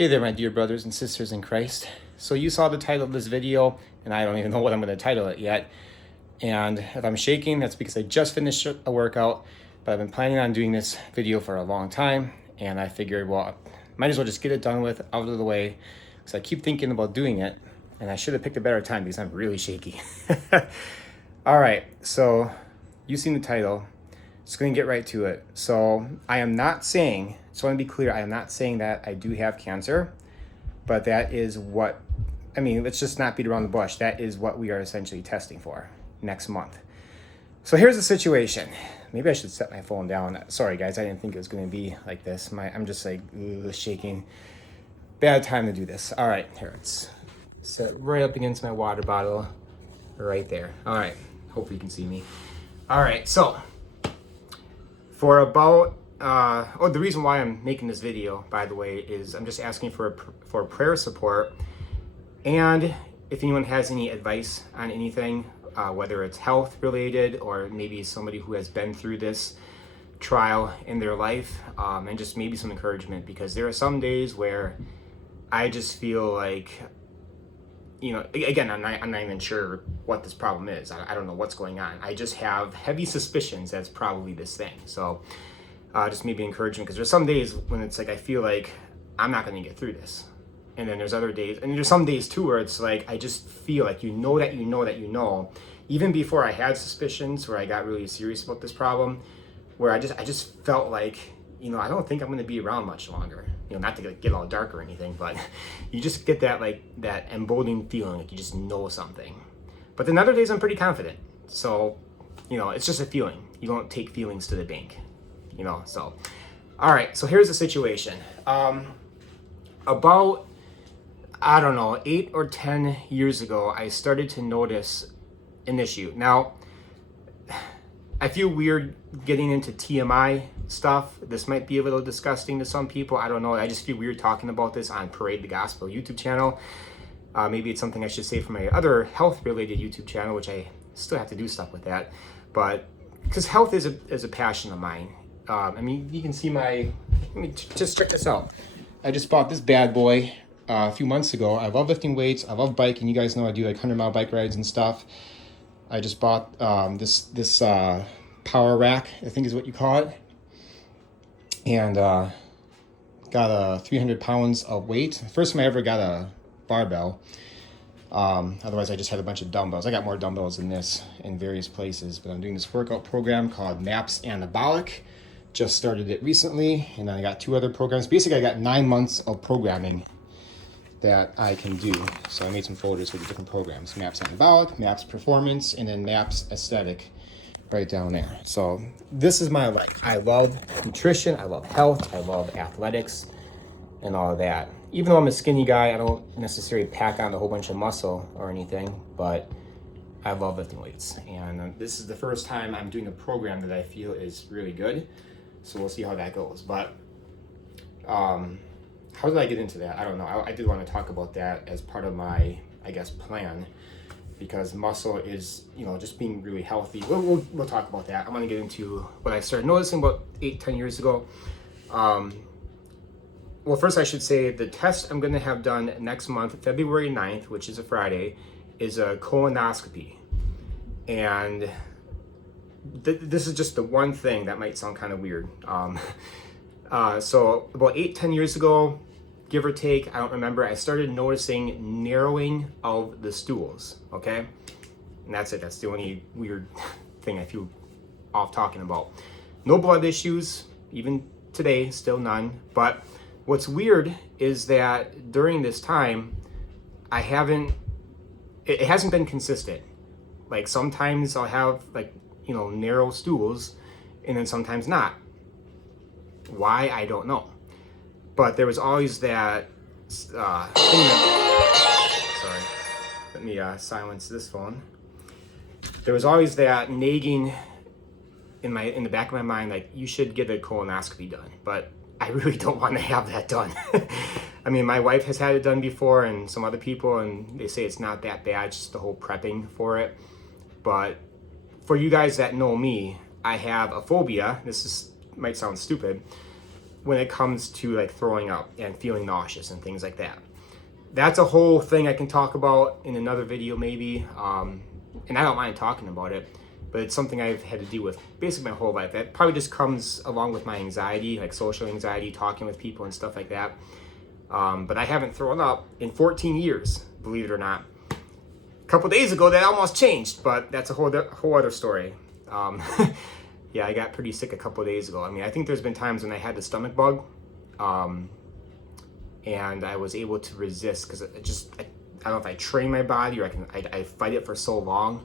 Hey there, my dear brothers and sisters in Christ. So you saw the title of this video, and I don't even know what I'm going to title it yet. And if I'm shaking, that's because I just finished a workout, but I've been planning on doing this video for a long time, and I figured, well, might as well just get it done with, out of the way, because I keep thinking about doing it, and I should have picked a better time because I'm really shaky. All right, so you've seen the title. Just going to get right to it. So I am not saying, just want to be clear, I am not saying that I do have cancer, but that is what, let's just not beat around the bush. That is what we are essentially testing for next month. So here's the situation. Maybe I should set my phone down. Sorry guys, I didn't think it was going to be like this. I'm just like shaking. Bad time to do this. All right, here, it's set right up against my water bottle right there. All right, hopefully you can see me. All right, so for about, the reason why I'm making this video, by the way, is I'm just asking for prayer support. And if anyone has any advice on anything, whether it's health related or maybe somebody who has been through this trial in their life, and just maybe some encouragement, because there are some days where I just feel like, again, I'm not even sure what this problem is. I don't know what's going on. I just have heavy suspicions that's probably this thing. So just maybe encouragement, because there's some days when it's like I feel like I'm not going to get through this. And then there's other days, and there's some days too where it's like I just feel like even before I had suspicions, where I got really serious about this problem, where I just felt like, I don't think I'm going to be around much longer. Not to get all dark or anything, but you just get that that emboldening feeling, like you just know something. But then other days I'm pretty confident. So, it's just a feeling. You don't take feelings to the bank, so. All right, so here's the situation. About, 8 or 10 years ago, I started to notice an issue. Now, I feel weird getting into TMI stuff. This might be a little disgusting to some people. I don't know. I just feel weird talking about this on Parade the Gospel YouTube channel. Maybe it's something I should say for my other health-related YouTube channel, which I still have to do stuff with that. But because health is a passion of mine. You can see let me just check this out. I just bought this bad boy a few months ago. I love lifting weights. I love biking. You guys know I do like 100-mile bike rides and stuff. I just bought this power rack, I think is what you call it. And got 300 pounds of weight. First time I ever got a barbell. Otherwise I just had a bunch of dumbbells. I got more dumbbells than this in various places, but I'm doing this workout program called MAPS Anabolic. Just started it recently, and then I got 2 other programs. Basically I got 9 months of programming that I can do. So I made some folders with the different programs: MAPS Anabolic, MAPS Performance, and then MAPS Aesthetic right down there. So this is my life. I love nutrition, I love health, I love athletics and all of that. Even though I'm a skinny guy, I don't necessarily pack on a whole bunch of muscle or anything, but I love lifting weights. And this is the first time I'm doing a program that I feel is really good. So we'll see how that goes. But how did I get into that? I don't know. I did want to talk about that as part of my, plan, because muscle is, just being really healthy. We'll talk about that. I'm going to get into what I started noticing about 8-10 years ago. Well, first I should say the test I'm going to have done next month, February 9th, which is a Friday, is a colonoscopy. And this is just the one thing that might sound kind of weird. So about 8-10 years ago, give or take, I don't remember, I started noticing narrowing of the stools, okay? And that's it. That's the only weird thing I feel off talking about. No blood issues, even today, still none. But what's weird is that during this time, it hasn't been consistent. Like sometimes I'll have narrow stools, and then sometimes not. Why, I don't know. But there was always that thing that, sorry, let me silence this phone. There was always that nagging in the back of my mind, like, you should get a colonoscopy done. But I really don't want to have that done. My wife has had it done before, and some other people, and they say it's not that bad, just the whole prepping for it. But for you guys that know me, I have a phobia. Might sound stupid, when it comes to like throwing up and feeling nauseous and things like that. That's a whole thing I can talk about in another video maybe, and I don't mind talking about it, but it's something I've had to deal with basically my whole life. That probably just comes along with my anxiety, like social anxiety, talking with people and stuff like that. But I haven't thrown up in 14 years, believe it or not. A couple days ago that almost changed, but that's a whole other story. Yeah, I got pretty sick a couple days ago. I mean, I think there's been times when I had the stomach bug, and I was able to resist because I don't know if I train my body or I fight it for so long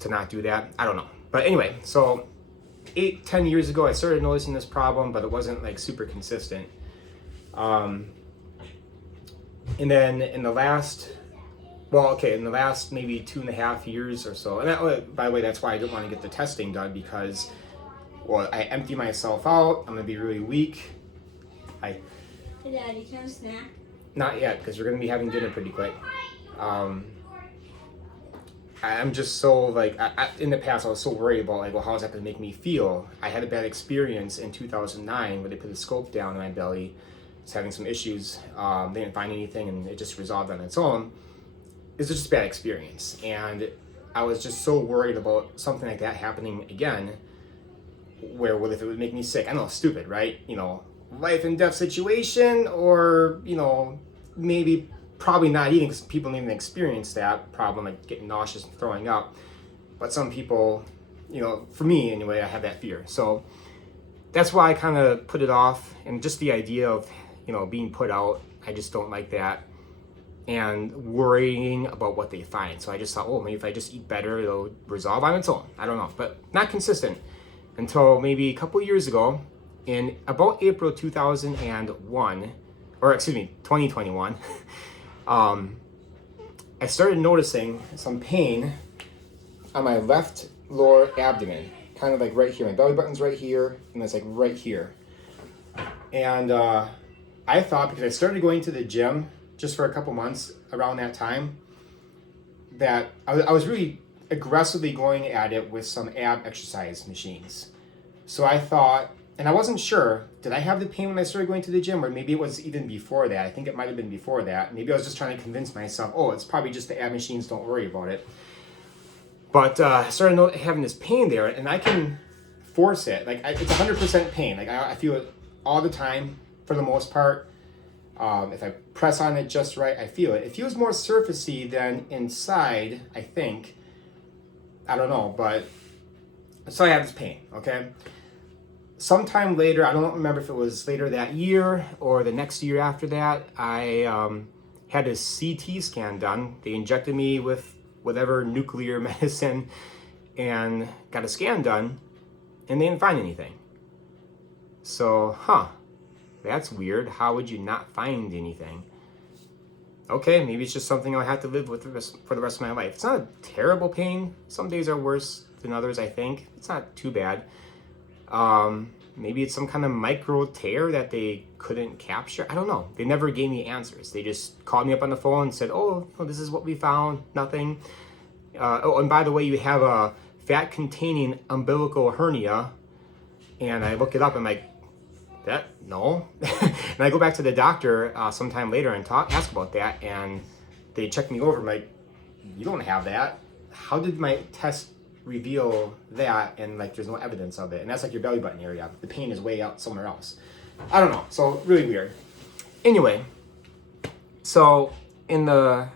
to not do that. I don't know. But anyway, so 8-10 years ago, I started noticing this problem, but it wasn't like super consistent. And then in the last maybe 2.5 years or so, and that, by the way, that's why I didn't want to get the testing done, because, well, I empty myself out, I'm gonna be really weak. Hey Daddy, can I have a snack? Not yet, because we're gonna be having dinner pretty quick. I'm just so like, in the past I was so worried about like, well, how's that gonna make me feel? I had a bad experience in 2009 where they put a scope down in my belly. I was having some issues. They didn't find anything, and it just resolved on its own. It's just a bad experience, and I was just so worried about something like that happening again, where what if it would make me sick? I know, stupid, right? You know, life and death situation, or, you know, maybe probably not eating, because people don't even experience that problem, like getting nauseous and throwing up. But some people, you know, for me anyway, I have that fear. So that's why I kind of put it off, and just the idea of, you know, being put out, I just don't like that. And worrying about what they find. So I just thought, oh, maybe if I just eat better, it'll resolve on its own. I don't know, but not consistent until maybe a couple years ago, in about April 2001, or excuse me, 2021, I started noticing some pain on my left lower abdomen, kind of like right here. My belly button's right here, and it's like right here. And I thought, because I started going to the gym just for a couple months around that time, that I was really aggressively going at it with some ab exercise machines. So I thought, and I wasn't sure, did I have the pain when I started going to the gym, or maybe it was even before that. I think it might have been before that. Maybe I was just trying to convince myself, oh, it's probably just the ab machines, don't worry about it. But I started having this pain there, and I can force it. Like, it's 100% pain. Like, I feel it all the time for the most part. If I press on it just right, I feel it. It feels more surfacey than inside, I think. I don't know, but so I have this pain, okay? Sometime later, I don't remember if it was later that year or the next year after that, I had a CT scan done. They injected me with whatever nuclear medicine and got a scan done, and they didn't find anything. So, that's weird. How would you not find anything? Okay, maybe it's just something I'll have to live with for the rest of my life. It's not a terrible pain. Some days are worse than others, I think. It's not too bad. Maybe it's some kind of micro tear that they couldn't capture. I don't know. They never gave me answers. They just called me up on the phone and said, oh, this is what we found. Nothing. Oh, and by the way, you have a fat-containing umbilical hernia. And I look it up, and I'm like, no. And I go back to the doctor sometime later and ask about that, and they check me over. I'm like, you don't have that. How did my test reveal that? And like, there's no evidence of it. And that's like your belly button area. The pain is way out somewhere else. I don't know. So really weird. Anyway, so in the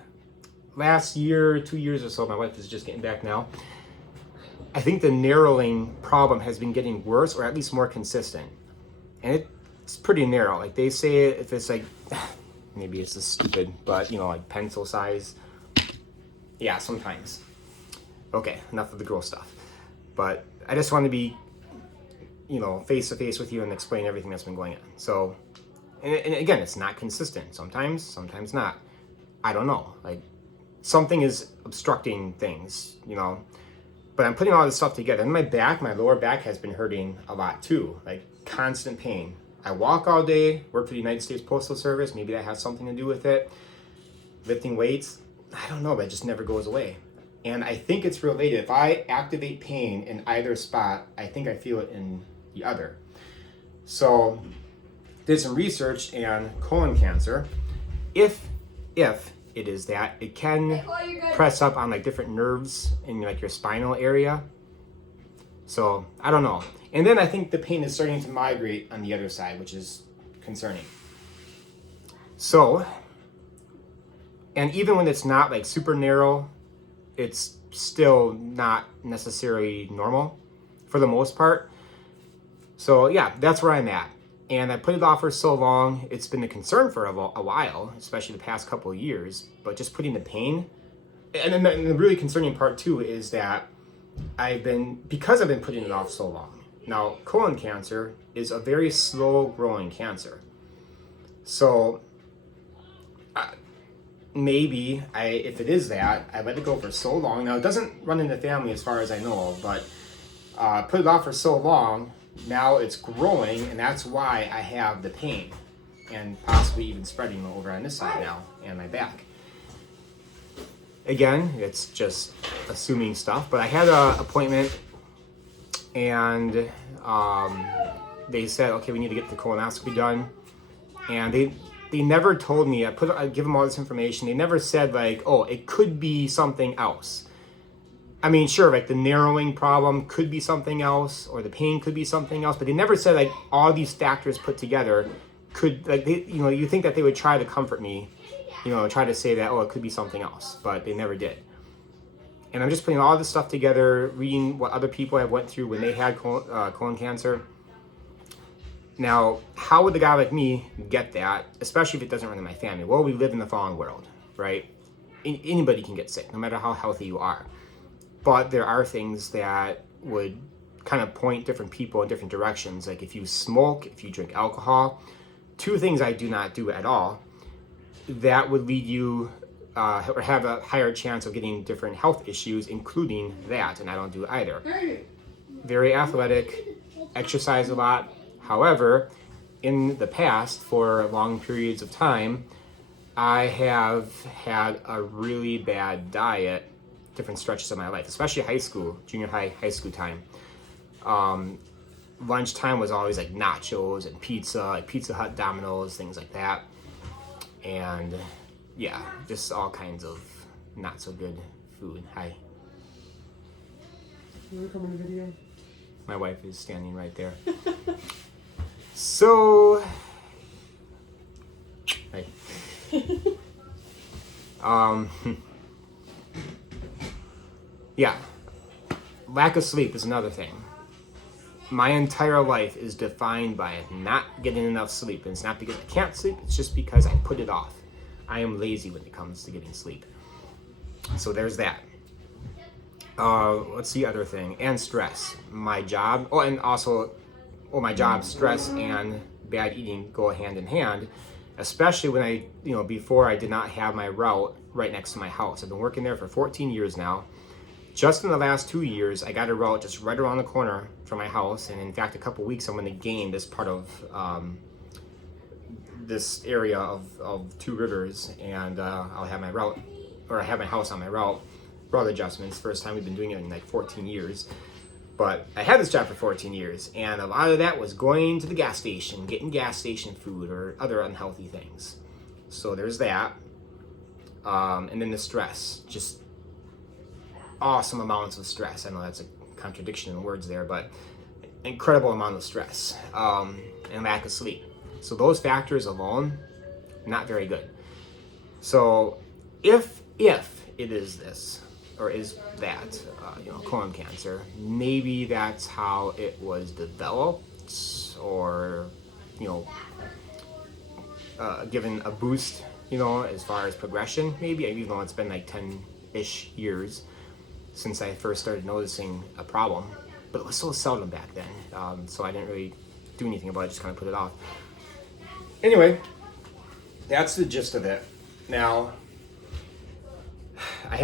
last year, 2 years or so, my wife is just getting back now, I think the narrowing problem has been getting worse, or at least more consistent. And it's pretty narrow. Like, they say if it's like, maybe it's just stupid, but, you know, like pencil size. Yeah, sometimes. Okay, enough of the gross stuff. But I just want to be, you know, face to face with you and explain everything that's been going on. So, and again, it's not consistent. Sometimes not. I don't know. Like, something is obstructing things, you know. But I'm putting all this stuff together. And my lower back has been hurting a lot too. Like, constant pain. I walk all day, work for the United States Postal Service. Maybe that has something to do with it. Lifting weights, I don't know, but it just never goes away. And I think it's related. If I activate pain in either spot, I think I feel it in the other. So did some research, and colon cancer, if it is that, it can press up on like different nerves in like your spinal area. So I don't know. And then I think the pain is starting to migrate on the other side, which is concerning. So, and even when it's not like super narrow, it's still not necessarily normal for the most part. So yeah, that's where I'm at. And I put it off for so long. It's been a concern for a while, especially the past couple of years, but just putting the pain. And then the really concerning part too is that because I've been putting it off so long. Now, colon cancer is a very slow growing cancer. So maybe if it is that, I let it go for so long. Now, it doesn't run in the family as far as I know, but put it off for so long. Now it's growing, and that's why I have the pain, and possibly even spreading over on this side now and my back. Again, it's just assuming stuff, but I had an appointment, and they said, okay, we need to get the colonoscopy done, and they never told me. I give them all this information. They never said like, oh, it could be something else. I mean, sure, like the narrowing problem could be something else, or the pain could be something else, but they never said like all these factors put together could, like, you think that they would try to comfort me, try to say that, oh, it could be something else, but they never did. And I'm just putting all this stuff together, reading what other people have went through when they had colon cancer. Now, how would a guy like me get that, especially if it doesn't run in my family? Well, we live in the fallen world, right? Anybody can get sick, no matter how healthy you are. But there are things that would kind of point different people in different directions. Like if you smoke, if you drink alcohol, two things I do not do at all, that would lead you or have a higher chance of getting different health issues, including that, and I don't do either. Very athletic, exercise a lot. However, in the past, for long periods of time, I have had a really bad diet, different stretches of my life, especially high school, junior high school time. Lunchtime was always like nachos and pizza, like Pizza Hut, Domino's, things like that. And yeah, just all kinds of not so good food. Hi. You want to come in the video? My wife is standing right there. So, hey. Yeah, lack of sleep is another thing. My entire life is defined by not getting enough sleep. And it's not because I can't sleep, it's just because I put it off. I am lazy when it comes to getting sleep. So there's that. What's the other thing? And stress. My job, my job, stress and bad eating go hand in hand, especially when before I did not have my route right next to my house. I've been working there for 14 years now. Just in the last 2 years, I got a route just right around the corner from my house. And in fact, a couple weeks, I'm going to gain this part of this area of Two Rivers, and I'll have my route, or I have my house on my route adjustments. First time we've been doing it in like 14 years. But I had this job for 14 years, and a lot of that was going to the gas station, getting gas station food or other unhealthy things. So there's that. And then the stress, just awesome amounts of stress. I know that's a contradiction in words there, but incredible amount of stress, and lack of sleep. So those factors alone, not very good. So if it is this, or is that, colon cancer, maybe that's how it was developed, or, given a boost, as far as progression, maybe, even though it's been like 10-ish years since I first started noticing a problem, but it was so seldom back then, so I didn't really do anything about it, just kind of put it off. Anyway, that's the gist of it. Now, I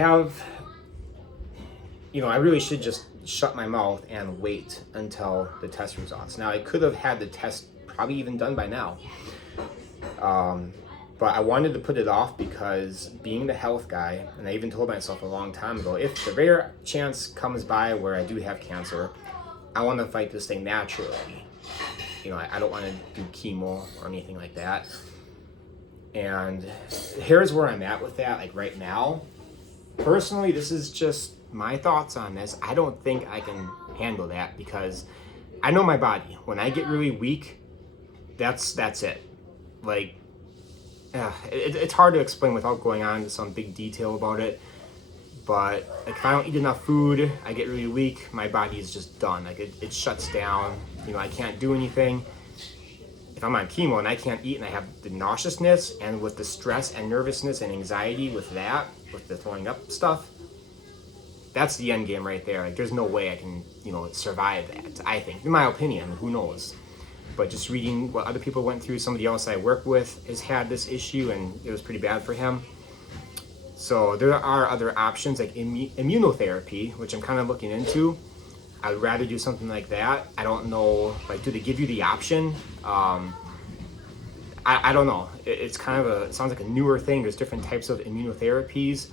really should just shut my mouth and wait until the test results. Now, I could have had the test probably even done by now, but I wanted to put it off because being the health guy, and I even told myself a long time ago, if the rare chance comes by where I do have cancer, I want to fight this thing naturally. I don't want to do chemo or anything like that. And here's where I'm at with that, like right now. Personally, this is just my thoughts on this. I don't think I can handle that because I know my body. When I get really weak, that's it. Like, it's hard to explain without going on into some big detail about it. But like, if I don't eat enough food, I get really weak. My body is just done. Like it shuts down. I can't do anything. If I'm on chemo and I can't eat and I have the nauseousness and with the stress and nervousness and anxiety with that, with the throwing up stuff, that's the end game right there. Like there's no way I can, survive that, I think, in my opinion. Who knows? But just reading what other people went through, somebody else I work with has had this issue and it was pretty bad for him. So there are other options like immunotherapy, which I'm kind of looking into. I would rather do something like that. I don't know, like, do they give you the option? I don't know. It's kind of it sounds like a newer thing. There's different types of immunotherapies.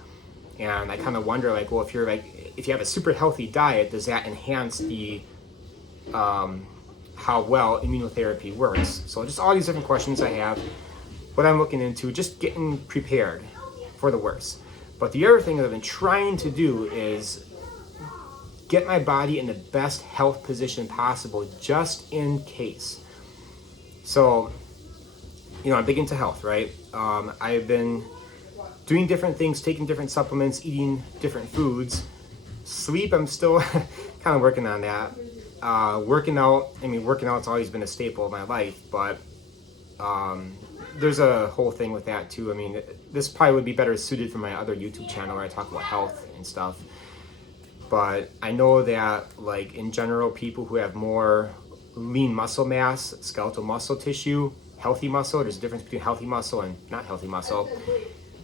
And I kind of wonder, like, well, if you have a super healthy diet, does that enhance the, how well immunotherapy works? So just all these different questions I have, what I'm looking into, just getting prepared for the worst. But the other thing that I've been trying to do is get my body in the best health position possible, just in case. So, I'm big into health, right? I've been doing different things, taking different supplements, eating different foods. Sleep, I'm still kind of working on that. Working out's always been a staple of my life, but there's a whole thing with that too. This probably would be better suited for my other YouTube channel where I talk about health and stuff. But I know that, like, in general, people who have more lean muscle mass, skeletal muscle tissue, healthy muscle, there's a difference between healthy muscle and not healthy muscle,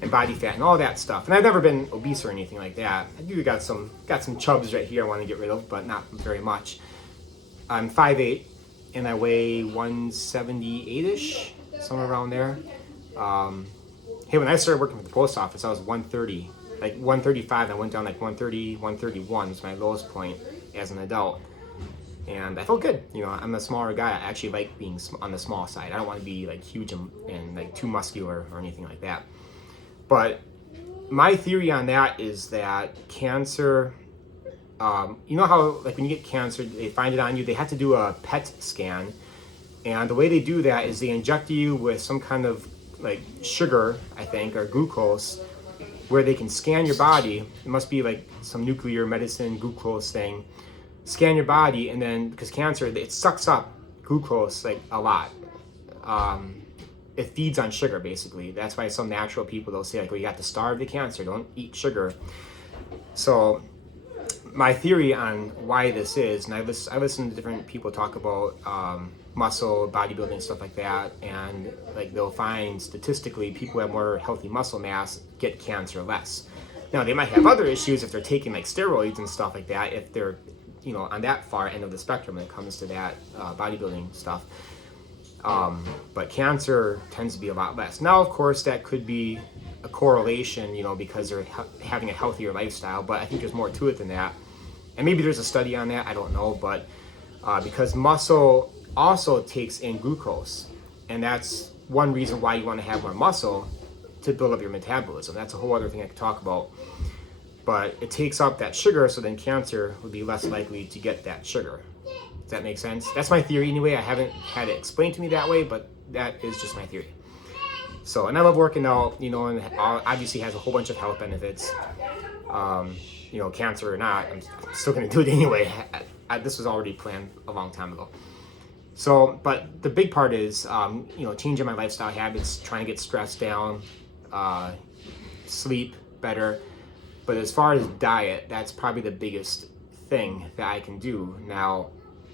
and body fat and all that stuff. And I've never been obese or anything like that. I do got some chubs right here I want to get rid of, but not very much. I'm 5'8", and I weigh 178-ish, somewhere around there. Hey, when I started working for the post office, I was 130. Like 135, I went down like 130, 131 was my lowest point as an adult. And I felt good. I'm a smaller guy. I actually like being on the small side. I don't want to be like huge and like too muscular or anything like that. But my theory on that is that cancer, you know how like when you get cancer, they find it on you, they have to do a PET scan. And the way they do that is they inject you with some kind of like sugar, I think, or glucose, where they can scan your body. It must be like some nuclear medicine glucose thing. Scan your body, and then because cancer, it sucks up glucose like a lot. It feeds on sugar basically. That's why some natural people, they'll say like, well, you have to starve the cancer, don't eat sugar. So my theory on why this is, and I listen to different people talk about muscle, bodybuilding, stuff like that, and like they'll find statistically people who have more healthy muscle mass get cancer less. Now they might have other issues if they're taking like steroids and stuff like that, if they're on that far end of the spectrum when it comes to that bodybuilding stuff. But cancer tends to be a lot less. Now, of course, that could be a correlation, because they're having a healthier lifestyle, but I think there's more to it than that. And maybe there's a study on that, I don't know, but because muscle also takes in glucose, and that's one reason why you want to have more muscle, to build up your metabolism. That's a whole other thing I could talk about. But it takes up that sugar, so then cancer would be less likely to get that sugar. Does that make sense? That's my theory anyway. I haven't had it explained to me that way, but that is just my theory. So, and I love working out, and obviously has a whole bunch of health benefits. Cancer or not, I'm still going to do it anyway. This was already planned a long time ago. So, but the big part is, changing my lifestyle habits, trying to get stress down, sleep better. But as far as diet, that's probably the biggest thing that I can do. Now,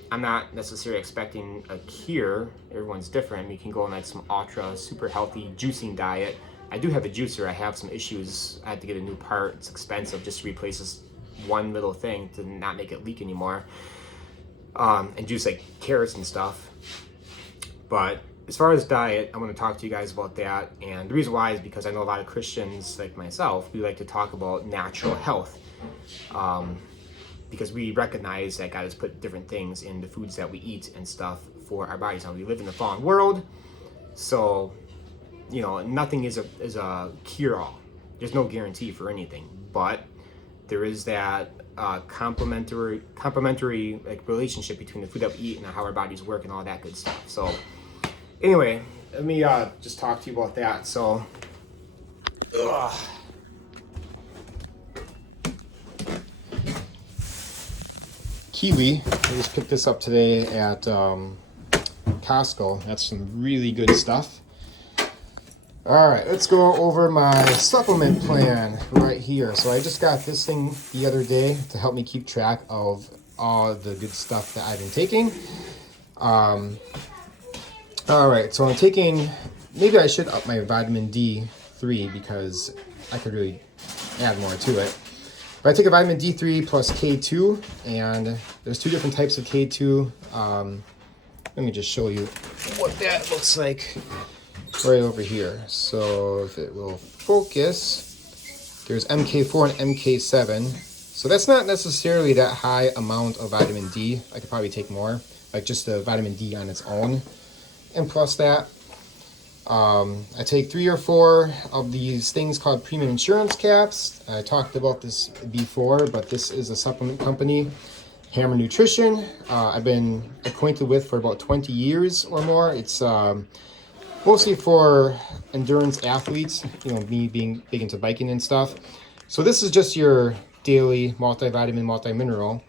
I'm not necessarily expecting a cure. Everyone's different. You can go on like some ultra super healthy juicing diet. I do have a juicer. I have some issues. I had to get a new part. It's expensive just to replace this one little thing to not make it leak anymore. And juice like carrots and stuff. But as far as diet, I want to talk to you guys about that. And the reason why is because I know a lot of Christians like myself, we like to talk about natural health. Because we recognize that God has put different things in the foods that we eat and stuff for our bodies. Now, we live in the fallen world, so you know, nothing is a cure-all. There's no guarantee for anything, but there is that complementary like relationship between the food that we eat and how our bodies work and all that good stuff. So anyway, let me just talk to you about that. So kiwi, I just picked this up today at Costco. That's some really good stuff. All right, let's go over my supplement plan right here. So I just got this thing the other day to help me keep track of all the good stuff that I've been taking. All right, so I'm taking, maybe I should up my vitamin D3 because I could really add more to it. But I take a vitamin D3 plus K2, and there's two different types of K2. Let me just show you what that looks like. Right over here. So if it will focus, there's MK4 and MK7. So that's not necessarily that high amount of vitamin D. I could probably take more, like just the vitamin D on its own. And plus that, I take 3 or 4 of these things called premium insurance caps. I talked about this before, but this is a supplement company, Hammer Nutrition. I've been acquainted with for about 20 years or more. It's mostly for endurance athletes, you know, me being big into biking and stuff. So this is just your daily multivitamin, multi-mineral.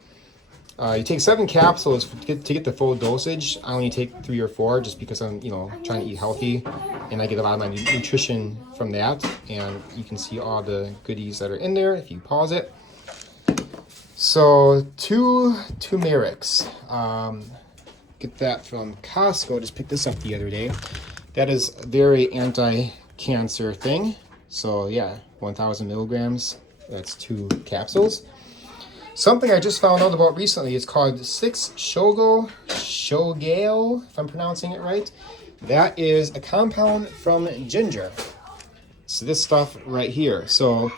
You take 7 capsules to get the full dosage. I only take 3 or 4 just because I'm, you know, trying to eat healthy, and I get a lot of my nutrition from that. And you can see all the goodies that are in there if you pause it. So 2 turmerics. Get that from Costco. Just picked this up the other day. That is a very anti-cancer thing. So yeah, 1,000 milligrams. That's 2 capsules. Something I just found out about recently is called 6-Shogao, if I'm pronouncing it right. That is a compound from ginger. So this stuff right here. So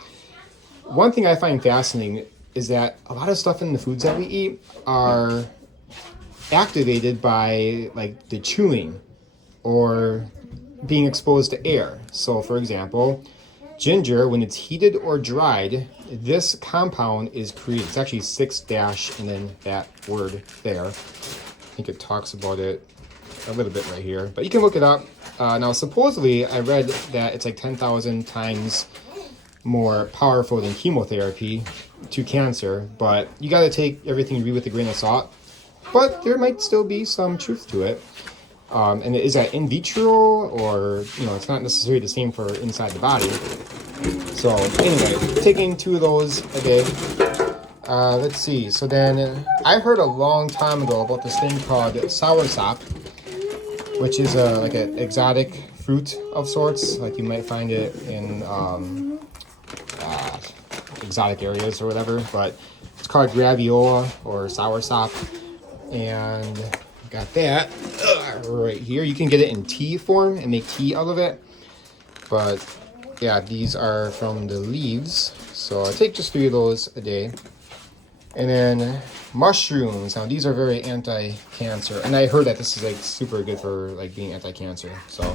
one thing I find fascinating is that a lot of stuff in the foods that we eat are activated by like the chewing or being exposed to air. So for example, ginger, when it's heated or dried, this compound is created. It's actually 6- and then that word there. I think it talks about it a little bit right here, but you can look it up. Now supposedly I read that it's like 10,000 times more powerful than chemotherapy to cancer, but you got to take everything you read with a grain of salt. But there might still be some truth to it. And is that in vitro, or, you know, it's not necessarily the same for inside the body. So anyway, taking 2 of those a day. Let's see. So then I heard a long time ago about this thing called soursop, which is like an exotic fruit of sorts. Like you might find it in exotic areas or whatever. But it's called graviola or soursop, and got that right here. You can get it in tea form and make tea out of it. But yeah, these are from the leaves. So I take just 3 of those a day. And then mushrooms. Now these are very anti-cancer. And I heard that this is like super good for like being anti-cancer. So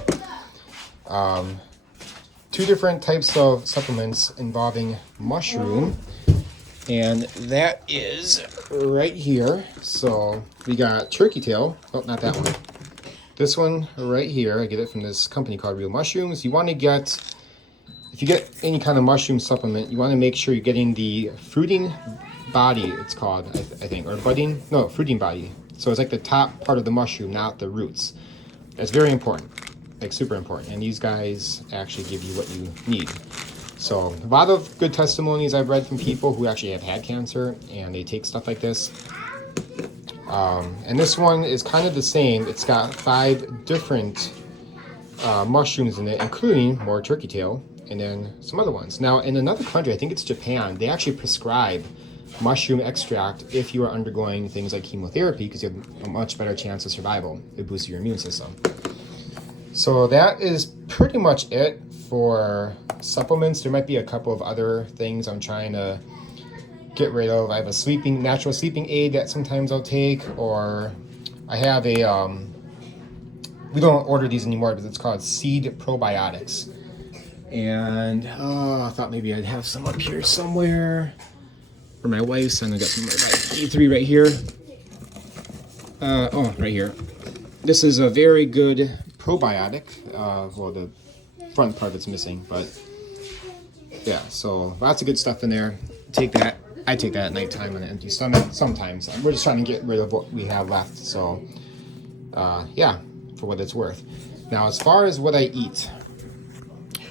2 different types of supplements involving mushroom. And that is right here. So we got turkey tail. Oh, not that one. This one right here. I get it from this company called Real Mushrooms. You want to get, if you get any kind of mushroom supplement, you want to make sure you're getting the fruiting body, it's called, I think, or budding, no, fruiting body. So it's like the top part of the mushroom, not the roots. That's very important, like super important. And these guys actually give you what you need. So a lot of good testimonies I've read from people who actually have had cancer and they take stuff like this. And this one is kind of the same. It's got 5 different mushrooms in it, including more turkey tail and then some other ones. Now in another country, I think it's Japan, they actually prescribe mushroom extract if you are undergoing things like chemotherapy because you have a much better chance of survival. It boosts your immune system. So that is pretty much it for supplements. There might be a couple of other things I'm trying to get rid of. I have a natural sleeping aid that sometimes I'll take, or I have a, we don't order these anymore, but it's called Seed Probiotics. And, I thought maybe I'd have some up here somewhere. For my wife's, and I got some A3 right here. Right here. This is a very good probiotic. Well, the front part that's missing, but yeah, so lots of good stuff in there. Take that. I take that at nighttime on an empty stomach sometimes. We're just trying to get rid of what we have left. So, yeah, for what it's worth. Now, as far as what I eat,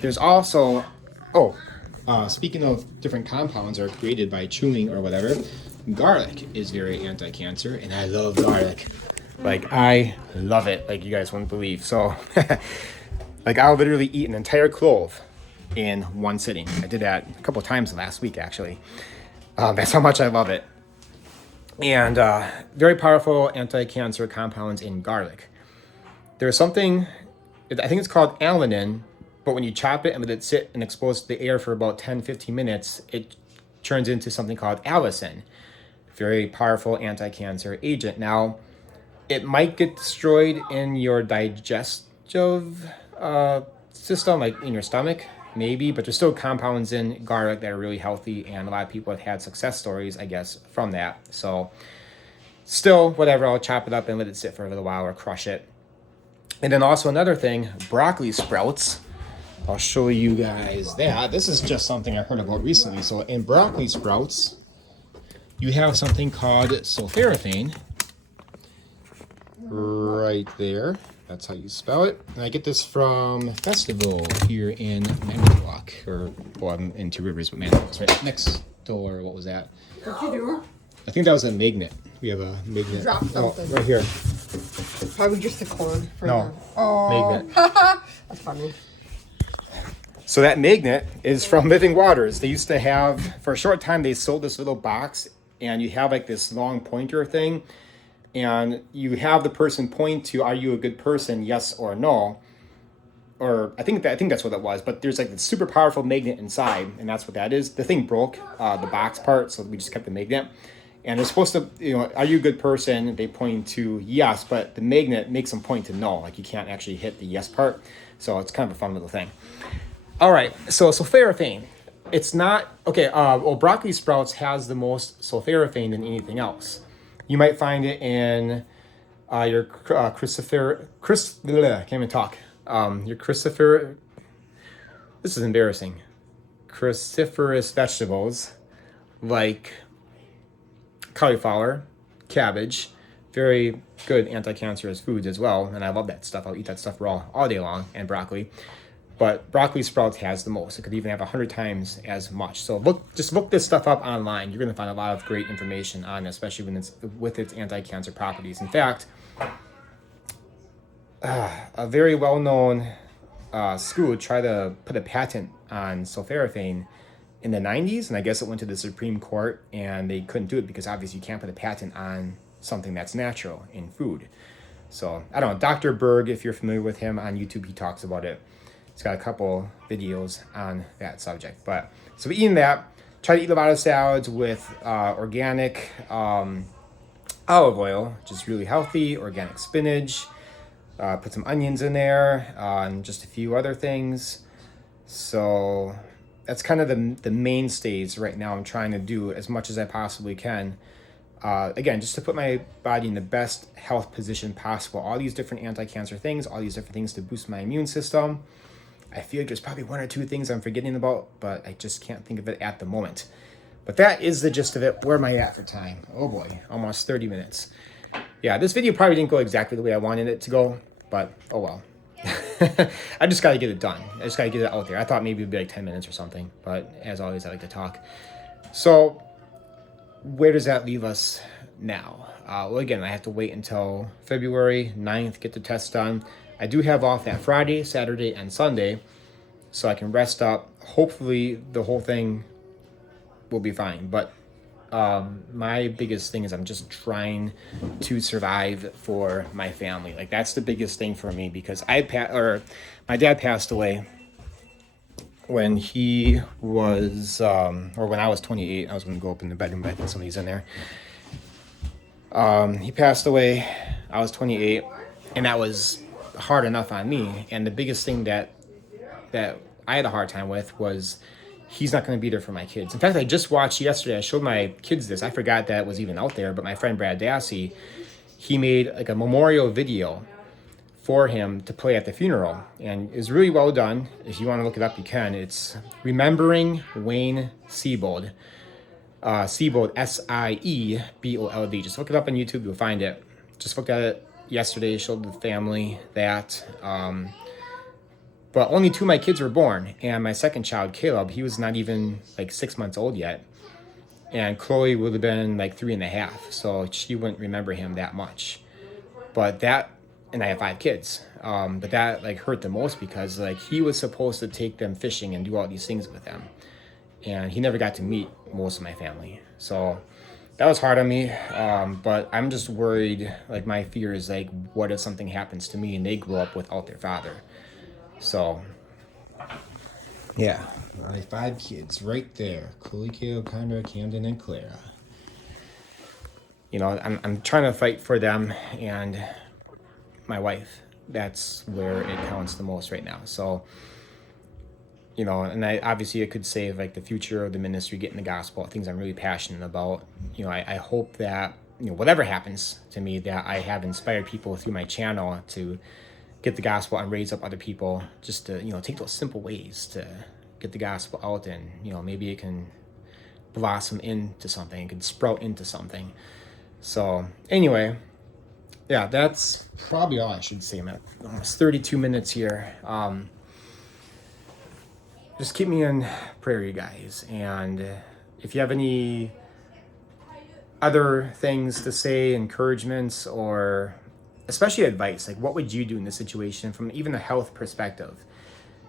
there's also, speaking of different compounds are created by chewing or whatever, garlic is very anti-cancer, and I love garlic. Like, I love it, like you guys wouldn't believe. So, like, I'll literally eat an entire clove in one sitting. I did that a couple times last week, actually. That's how much I love it. And very powerful anti-cancer compounds in garlic. There's something, I think it's called alanine, but when you chop it and let it sit and expose to the air for about 10-15 minutes, it turns into something called allicin. Very powerful anti-cancer agent. Now, it might get destroyed in your digestive system, like in your stomach, maybe, but there's still compounds in garlic that are really healthy, and a lot of people have had success stories, I guess, from that. So still, whatever, I'll chop it up and let it sit for a little while or crush it. And then also another thing, broccoli sprouts. I'll show you guys that. This is just something I heard about recently. So in broccoli sprouts, you have something called sulforaphane right there. That's how you spell it. And I get this from Festival here in Manitowoc, I'm in Two Rivers, but Manitowoc's right next door. What was that? What you doing? I think that was a magnet. We have a magnet. Drop something. Right here. Probably just the corn. No. Oh. Magnet. That's funny. So that magnet is from Living Waters. They used to have, for a short time, they sold this little box, and you have like this long pointer thing, and you have the person point to, are you a good person, yes or no? Or I think that's what it was, but there's like this super powerful magnet inside, and that's what that is. The thing broke, the box part, so we just kept the magnet. And they're supposed to, are you a good person? They point to yes, but the magnet makes them point to no. Like you can't actually hit the yes part. So it's kind of a fun little thing. All right, so sulforaphane. It's not, okay, broccoli sprouts has the most sulforaphane than anything else. You might find it in your this is embarrassing. Cruciferous vegetables like cauliflower, cabbage, very good anti-cancerous foods as well. And I love that stuff. I'll eat that stuff raw all day long, and broccoli. But broccoli sprouts has the most. It could even have 100 times as much. So look this stuff up online. You're going to find a lot of great information on it, especially when it's with its anti-cancer properties. In fact, a very well-known school tried to put a patent on sulforaphane in the 90s, and I guess it went to the Supreme Court, and they couldn't do it because obviously you can't put a patent on something that's natural in food. So, I don't know, Dr. Berg, if you're familiar with him on YouTube, he talks about it. He's got a couple videos on that subject. But so eating that, try to eat a lot of salads with organic olive oil, which is really healthy, organic spinach, put some onions in there, and just a few other things. So that's kind of the mainstays right now. I'm trying to do as much as I possibly can. Again, just to put my body in the best health position possible. All these different anti-cancer things, all these different things to boost my immune system. I feel like there's probably one or two things I'm forgetting about, but I just can't think of it at the moment. But that is the gist of it. Where am I at for time? Oh boy, almost 30 minutes. Yeah, this video probably didn't go exactly the way I wanted it to go, but oh well. I just got to get it done. I just got to get it out there. I thought maybe it'd be like 10 minutes or something, but as always, I like to talk. So where does that leave us now? Well, again, I have to wait until February 9th, get the test done. I do have off that Friday, Saturday, and Sunday, so I can rest up. Hopefully, the whole thing will be fine. But my biggest thing is I'm just trying to survive for my family. Like, that's the biggest thing for me, because my dad passed away when he was, or when I was 28. I was going to go up in the bedroom, but I think somebody's in there. He passed away I was 28, and that was hard enough on me. And the biggest thing that I had a hard time with was he's not going to be there for my kids. In fact, I just watched yesterday, I showed my kids this. I forgot that was even out there, but my friend Brad Dassey, he made like a memorial video for him to play at the funeral, and it's really well done. If you want to look it up, you can. It's Remembering Wayne Siebold. Siebold, Siebold. Just look it up on YouTube, you'll find it. Just looked at it yesterday, showed the family that. But only 2 of my kids were born, and my second child, Caleb, he was not even like 6 months old yet. And Chloe would have been like 3.5, so she wouldn't remember him that much. But that, and I have 5 kids, but that like hurt the most because like he was supposed to take them fishing and do all these things with them. And he never got to meet most of my family. So that was hard on me, but I'm just worried, like my fear is like, what if something happens to me and they grow up without their father? So, yeah, my 5 kids right there. Chloe, Caleb, Conrad, Camden, and Clara. You know, I'm trying to fight for them and my wife. That's where it counts the most right now. So, you know, and I obviously it could save like the future of the ministry, getting the gospel, things I'm really passionate about. You know, I hope that, you know, whatever happens to me, that I have inspired people through my channel to get the gospel and raise up other people, just to, you know, take those simple ways to get the gospel out, and, you know, maybe it can blossom into something, it can sprout into something. So anyway, yeah, that's probably all I should say. I'm at almost 32 minutes here. Just keep me in prayer, you guys. And if you have any other things to say, encouragements, or especially advice, like what would you do in this situation from even a health perspective?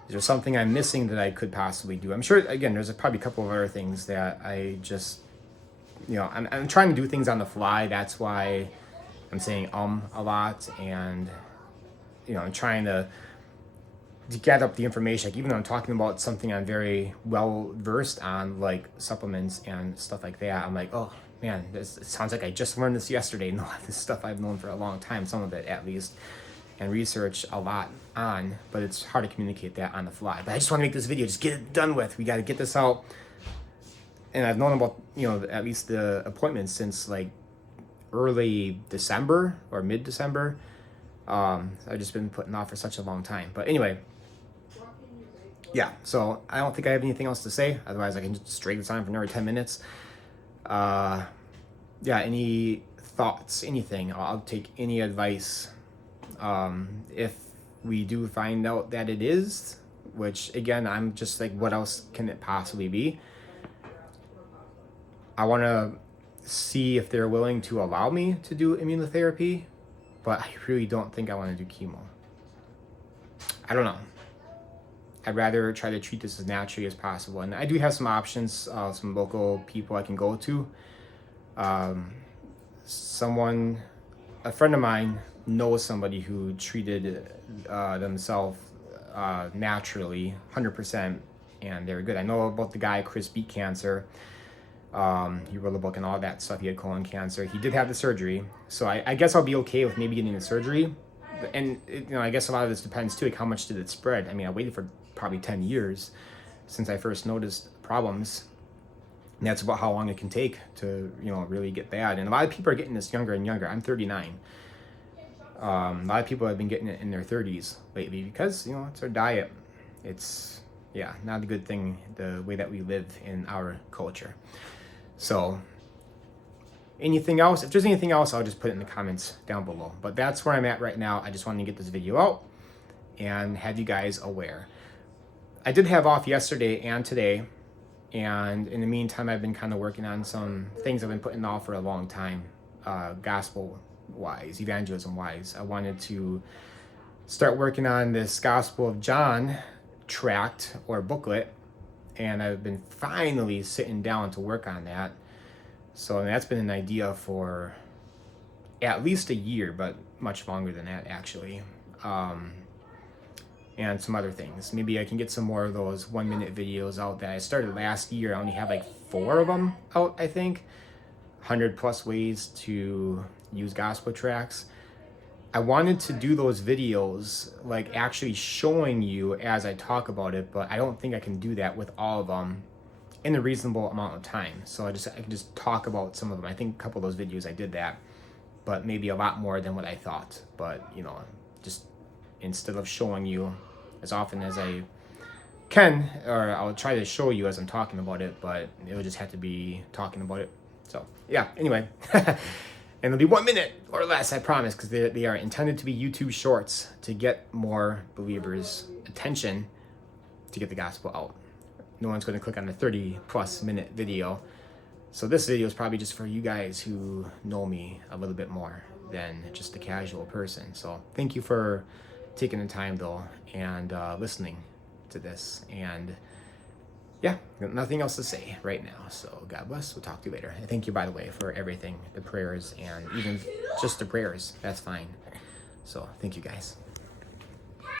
Is there something I'm missing that I could possibly do? I'm sure, again, there's probably a couple of other things that I just, you know, I'm trying to do things on the fly. That's why I'm saying a lot, and, you know, I'm trying to gather up the information. Like, even though I'm talking about something I'm very well versed on, like supplements and stuff like that, I'm like, oh man, it sounds like I just learned this yesterday. No, this stuff I've known for a long time, some of it at least, and research a lot on, but it's hard to communicate that on the fly. But I just want to make this video, just get it done with. We got to get this out. And I've known about, you know, at least the appointments since like early December or mid-December. I've just been putting off for such a long time. But anyway, yeah, so I don't think I have anything else to say. Otherwise, I can just drag this on for another 10 minutes. Yeah, any thoughts, anything, I'll take any advice. If we do find out that it is, which again, I'm just like, what else can it possibly be? I want to see if they're willing to allow me to do immunotherapy, but I really don't think I want to do chemo. I don't know. I'd rather try to treat this as naturally as possible. And I do have some options, some local people I can go to. A friend of mine knows somebody who treated themselves naturally, 100%, and they were good. I know about the guy, Chris beat cancer. He wrote a book and all that stuff. He had colon cancer. He did have the surgery. So I guess I'll be okay with maybe getting the surgery. And, you know, I guess a lot of this depends too, like how much did it spread? I mean, I waited for probably 10 years since I first noticed problems. And that's about how long it can take to, you know, really get bad. And a lot of people are getting this younger and younger. I'm 39. A lot of people have been getting it in their 30s lately because, you know, it's our diet. It's, yeah, not a good thing, the way that we live in our culture. So anything else? If there's anything else, I'll just put it in the comments down below. But that's where I'm at right now. I just wanted to get this video out and have you guys aware. I did have off yesterday and today. And in the meantime, I've been kind of working on some things I've been putting off for a long time, gospel-wise, evangelism-wise. I wanted to start working on this Gospel of John tract or booklet, and I've been finally sitting down to work on that. So that's been an idea for at least a year, but much longer than that, actually. And some other things. Maybe I can get some more of those 1-minute videos out that I started last year. I only have like 4 of them out, I think. 100+ ways to use gospel tracts. I wanted to do those videos, like actually showing you as I talk about it, but I don't think I can do that with all of them in a reasonable amount of time. So I can just talk about some of them. I think a couple of those videos I did that, but maybe a lot more than what I thought. But just instead of showing you as often as I can, or I'll try to show you as I'm talking about it, but it would just have to be talking about it. So yeah, anyway. And it'll be 1 minute or less, I promise, because they are intended to be YouTube shorts to get more believers' attention to get the gospel out. No one's going to click on a 30+ minute video. So this video is probably just for you guys who know me a little bit more than just a casual person. So thank you for taking the time though and listening to this. And yeah, nothing else to say right now. So God bless. We'll talk to you later. And thank you, by the way, for everything, the prayers, and even just the prayers. That's fine. So thank you guys.